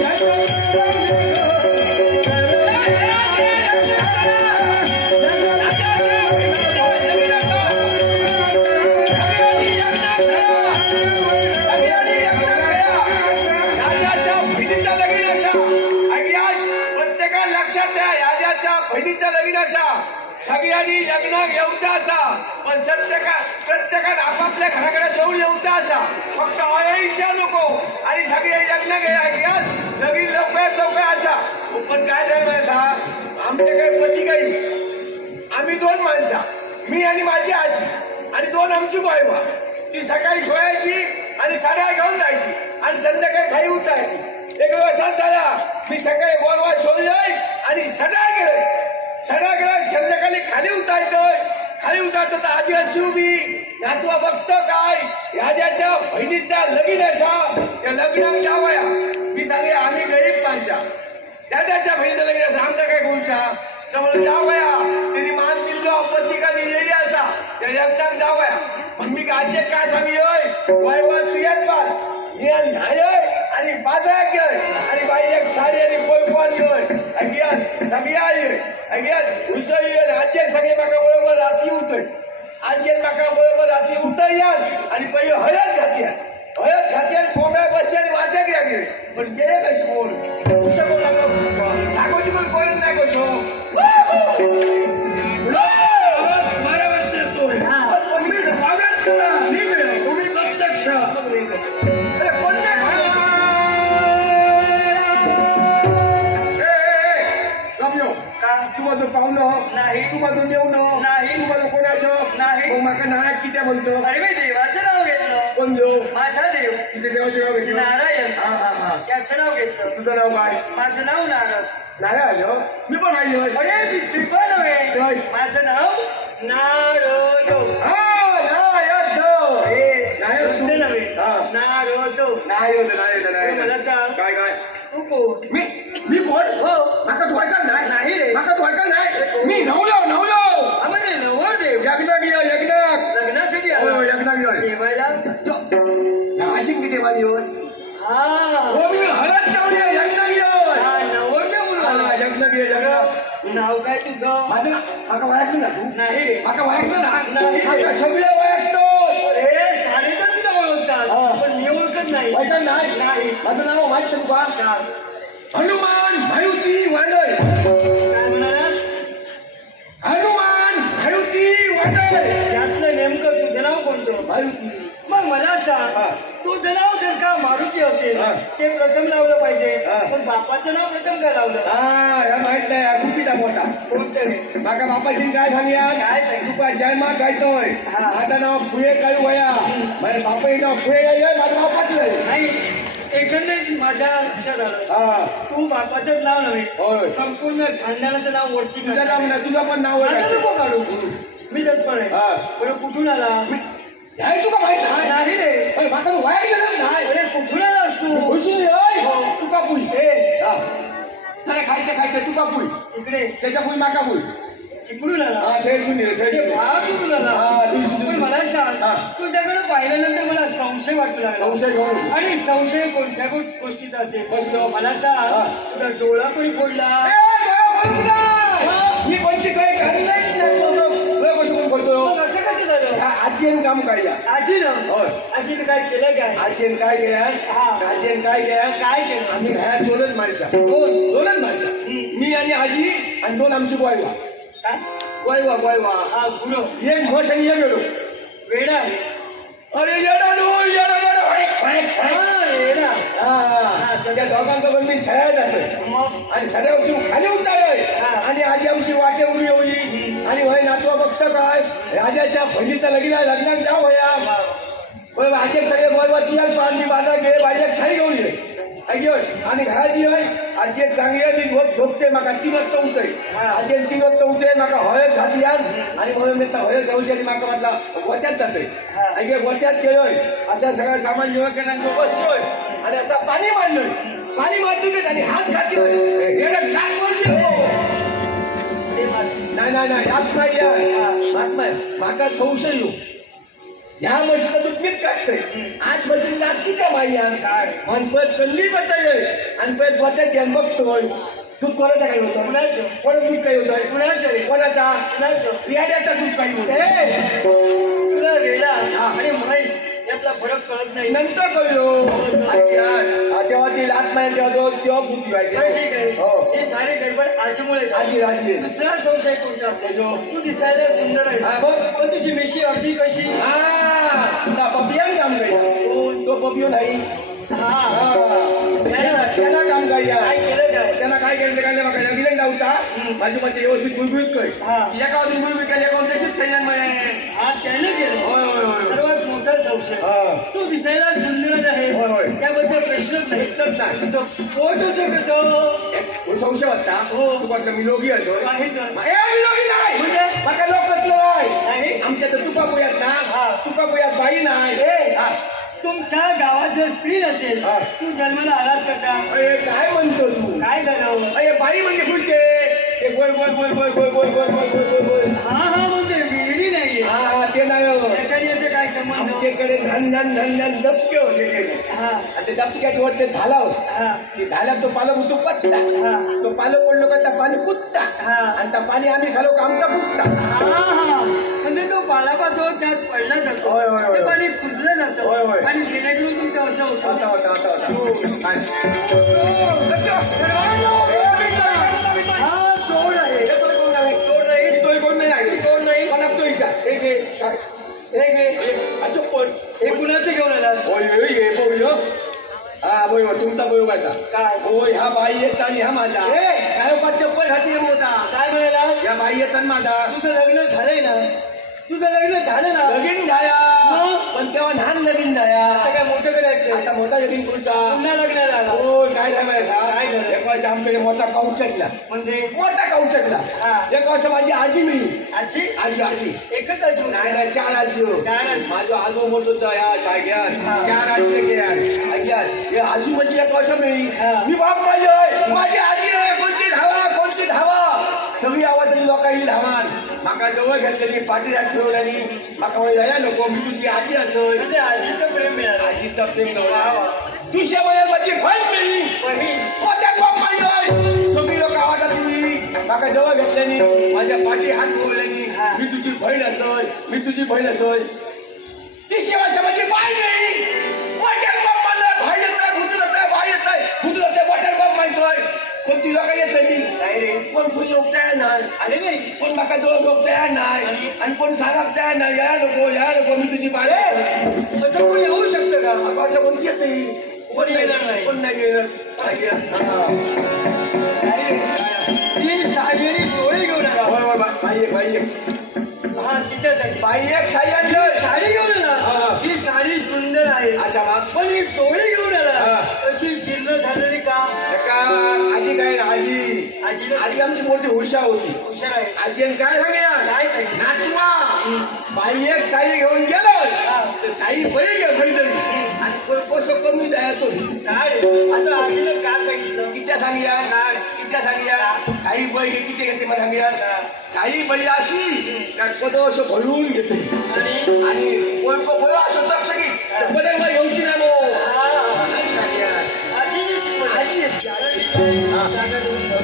राजाच्या सगळ्यांनी लग्न घेऊचा असा. पण सत्यका प्रत्येकान आपापल्या घराकडे जाऊन येऊचा असा. फक्त अयशा नको. आणि सगळे यज्ञ घे आज लोकय लवकरात असा. पण काय झालं असा आमचे काही पती काही. आम्ही दोन माणसा. मी आणि माझी आजी. आणि दोन आमची बायवा ती सकाळी सोयायची आणि साड्या घेऊन जायची. आणि संध्याकाळी खाली उठायची. एक दिवस असाच झाला. मी सकाळी बोलवा सोडलोय आणि सदा गेलोय सडा गेलोय संध्याकाळी खाली उतारतोय खाली उतारतो तर आजी अशी उभी नातू बघतो काय? राजाच्या बहिणीचा लगीन असा त्या लग्नात जावया. मी सांगे आम्ही गरीब माणसा राजाच्या बहिणीचं लगीन असा आमचा काय गोलचा तर मला जावया. त्यांनी मान दिलो पत्रिका दिलेली असा त्या लग्नात जावया. मग मी काचे काय सांगितलं वाय तुयात तुझ्यात बाल मी नाही आणि बाजाक गेलोय आणि बाई एक साडी आणि पोलपान घेऊन अगियास सगळी आली अगियास उसळी सगळे माका बरोबर रात्री उतय आजचे माका बरोबर रात्री उतर या आणि पहिले हळद घातल्या हळद घातल्या कोंब्या बसले आणि वाचत पण गेले कसे बोल कसं कोण सांगोची कोण नाही कसो? तू माझं पाहुणं नाही. तू माझं मेवणं नाही. तू माझं कोणाचं? नाही. मग माका नायक किती म्हणतो. अरे मी देवाचं नाव घेतलं. कोण देव माझा देव. तिथे देवाचं नाव घेतलं. नारायण. हा हा हा. याचं नाव घेतलं. तुझं नाव काय? माझं नाव नारद. नाही आलं मी पण आलो अरे मी श्रीफळ काय? नव्हे माझं नाव नारद. हा देव. हे नायक शुद्ध तू. नव्हे हा. नारद. नाही होतं नाही मला. सांग. काय काय? तू कोण? मी मी कोण? हो. माका धुवायचा नाही. नाही रे. माका किती माझी होय मी हळद चावली नाव काय तुझं? माझं माका ना तू? नाही रे. माका वयाकलं ना? नाही. माका सगळे वयाकतो अरे साडेजण तुला. ओळखतात पण मी ओळखत नाही. वैकन नाही. नाही. माझं नाव माहीत आहे तुका? सांग. हनुमान का मारुती असेल हा. ते प्रथम लावलं पाहिजे. हा. पण बापाचं नाव प्रथम का लावलं? हा या माहीत नाही हा गुपिता मोठा. कोणतं रे माका बापाशी काय सांगया काय सांगितलं? तुका जन्मात गायतोय. हा. माझं नाव फुये काळू वया. माझ्या बापाई नाव फुये गाय माझं नाव पाचलंय नाही एकंदरीत माझ्या लक्षात आलं. हा. तू बापाचं नाव नव्हे संपूर्ण खानदानाचं नाव वरती तुझं काढ. नाव नाही तुझं पण नाव माझं नको काढू. मी दत्तपण आहे. हा. बरं कुठून आला? हे तुका माहीत नाही नाही. रे अरे माका तू वाया गेलं नाही. अरे तू? खुशी होय तुका पुई ए, हा चला खायचं खायचं. तुका पुई इकडे. त्याच्या पुई माका पुई इकडून आला. हा ठेर सुनी रे ते सुनी भाव कुठून आला. हा, दिवशी. पण मला सांग. हा. तुझ्याकडे पाहिल्यानंतर मला संशय वाटू लागला. संशय घेऊन आणि संशय कोणत्या गोष्टीचा असेल? कसलं? मला सांग. हा. तुझा डोळा कोणी फोडला. मी पंची आजीन काम काय आजी ना होय. आजीने काय केलं काय? आजीन काय केलं हा. आजीन काय केलं काय केलं आम्ही घरात दोनच माणसं. दोन. दोनच माणसं. मी आणि आजी आणि दोन आमची गोयवा काय? गोयवा गोयवा हा गुरु. एक म्हश आणि एक गेलो वेडा आहे. अरे येडा नो येडा येडा व्हाईक, व्हाईक, व्हाईक. हा, वेडा हा, हा. त्या दोघांचं पण मी सह्या जातोय मग आणि सध्या वर्षी खाली उतारलोय हा. आणि आजी आमची वाटे उडी होई आणि वय नातवा बघतं काय राजाच्या बहिणीचं लगीन लग्नात जाऊ वया होय आजी सगळे बोलवा तुलाच पाणी बाजार घे माझ्या साडी घेऊन ये ऐक आणि घरात ये आजी एक चांगली मी झोप झोपते माका तीन वाजता उठतोय आजी तीन वाजता उठते माका हळद घाती यान आणि म्हणून हळद घालूची आणि माका म्हटला गोत्यात जातोय. ऐक गोत्यात केलोय. असा सगळं सामान केल्यानंतर बसलोय आणि असं पाणी मारलोय पाणी मारतोय आणि हात घातलोय. नाही नाही नाही आत्मा या. आत्मा माका संशय येऊ. ह्या म्हशीचं दूध मीच काढतोय आज म्हशीला आज किती बाई काय? आणि परत कंदी बदलय आणि परत गोत्यात घ्यान बघतोय दूध कोणाचा काही होतं? कुणाचं? दूध काही होतंय कुणाचं रे? कोणाचा? कुणाचं? पियाड्याचा दूध काही होतं. तुला रेडा हा. आणि म्हैस यातला फरक कळत नाही. नंतर कळलो अच्छा, तेव्हा ती लाट मारेल तेव्हा तो तेव्हा बुद्धी आहे. हो. हे सारे गडबड आजीमुळे झाली. आजी आजी. दुसरा संशय असतो तू दिसायला सुंदर आहे. बघ. पण तुझी मिशी अगदी कशी? हा. पपियान काम करूया तो पपियो नाही. हा. हा. त्याला त्याला काम काय करूया केलं काय? त्यांना काय केलं काय बघा लगीन जाऊचा माझी माझी व्यवस्थित गुळगुळीत कर. हा. एका बाजून गुळगुळीत कर एका तशीच सैन्यान म्हणे हा त्याने केलं. होय होय होय. सर्वात मोठा संशय. हा. तू दिसायला प्रश्नच नाही तुझं पोटचं कसं संशय होता हो. तू म्हटलं मी लोगी असो काहीच ए मी लोगी नाही म्हणजे? माका नाही आमच्या तर तुका पोयात ना हा. तुका पोयात बाई नाही ए. हा. तुमच्या गावात जर स्त्री नसेल हा. तू जन्माला आलास कसा अरे काय म्हणतो तू काय झालं अरे बाई म्हणजे पुढचे ते गोय गोय गोय गोय गोय गोय गोय गोय गोय गोय गोय हा हा म्हणजे विहिरी नाहीये हा हा ते नाही हो. त्याच्याने याचा काय आमच्याकडे धन धन धन धन दबके होते हा. आणि ते दबक्याच्या वर ते झाला होता हा. ते झाला तो पालो तो पत्ता. तो पालो पडलो का त्या पाणी कुत्ता. आणि त्या पाणी आम्ही खालो का आमचा हा हा. म्हणजे तो पालापाचो त्यात पडला जातो. ते पाणी कुजलं. जातं. आणि जेणेकरून तुमचं असं होता. होतं होता होता? हा. चोर आहे. तोय कोण नाही? चोर नाही. तोय कोण नाही आहे? चोर नाही. कोणाक तो विचार? हे घे रुपयाचा काय? हो ह्या बाईचा आणि ह्या माझा. ए! काय हो, बा, चप्पल हाती जमवता काय म्हणाला या बाईचा माझा. तुझं लग्न झालंय ना? तुझं लग्न झालं ना लगीन झाया मग? पण तेव्हा लहान लगीन झाया आता काय मोठं करायचं आता मोठा लगीन पुढचा पुन्हा लग्न झालं हो काय झालं? काय झालं? एक वर्ष आमच्याकडे मोठा कौचकला म्हणजे मोठा कौचकला. एक वर्ष माझी आजी मी आजी आजी आजी एकच आजी. नाही नाही चार आजी. चार आजी. माझो आजो मोठोचा या सायग्यात. चार आजी आजी हे आजी म्हणजे एक वर्ष मी. मी बाप माझे माझी आजी आहे कोणती धावा कोणती धावा सगळी आवाजाची लोकांची धामान माका जवळ घेतलेली पाठीदार ठेवलेली माका म्हणजे या नको मी तुझी आजी असय म्हणजे आजीचं प्रेम मिळालं आजीचा प्रेम तुझ्या वयात माझी भाई मिळली सगळी लोक आवाजात येयली जवळ घेतल्यानी माझ्या पाठी हात ठेवलेली मी तुझी बहीण असय मी तुझी बहीण असय ती वर्षा माहितोय कोणती लोक येत काय रे. कोण पुढे लोक तयार नाही आले नाही. कोण माका जवळ लोक तयार नाही आणि कोण सांगाक तयार नाही या नको या नको मी तुझी आहे. असं कोणी होऊ शकतं का? वाटलं कोणती येते कोण नाही. कोण नाही येणार. नाही येणार. काय रे? ती सायरी डोळे घेऊन आला बाई एक बाई एक. हा तिच्यासाठी. बाई एक साई आणलं साडी घेऊन. आला ही साडी सुंदर आहे. अशा पण ही डोळे घेऊन हा. अशी जीर्ण झालेली का? आजी काय ना आजी. आजीला आजी आमची मोठी हुशार होती. हुशार आहे. आजीने काय सांगेल काय सांगितलं? नातवा बाई एक साई घेऊन. तर साई बरी घे मैत्री आणि कसं कमी जायचो रे? असं आजीनं का सांगितलं? किती सांगिया? किती सांगिया? साई बाई किती घेते मला सांगिया? साई बाई अशी पदं असं भरून घेते?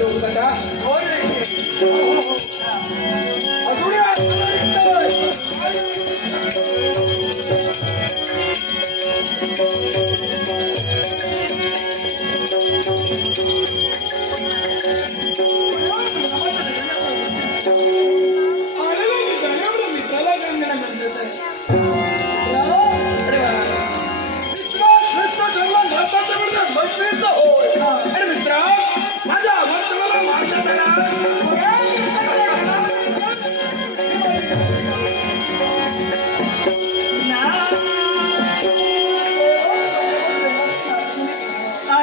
Vamos tocar.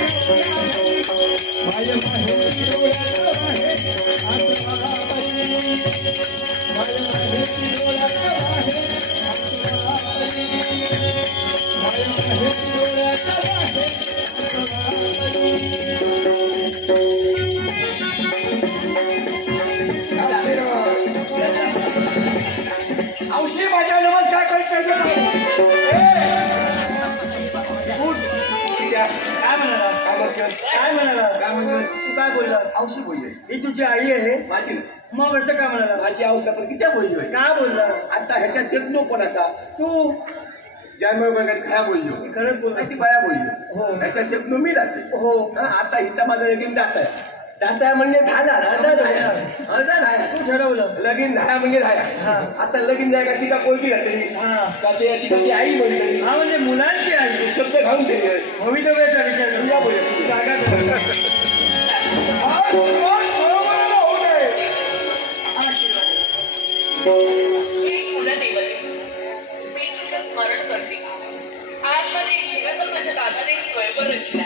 माझ्या काय म्हणाला काय म्हणतो? तू काय बोलला औशी बोलले. ही तुझी आई आहे? माझी मग असं काय म्हणाला माझी औषध पण किती बोलली काय बोलला आता ह्याच्यात तेच नो पण असा. तू? ज्यामुळे काय बोललो खरंच बोलला ती बाया बोललो हो. ह्याच्यात तेच नो मीच असे. हो. आता इथं माझं लगीन जात आहे. आहे म्हणजे झाला आता झाला. आता झाला. तू ठरवलं. लगीन झाला म्हणजे झाला. हा. आता लगीन जाय का तिका पोळगी घातली हा. का ते तिका ती आई म्हणली. हा म्हणजे मुलांची आई. शब्द घालून ठेवले. भवितव्याचा विचार. तुझ्या तुझं स्मरण करते. आज मला एक जगात माझ्या दादाने स्वयंवर रचला.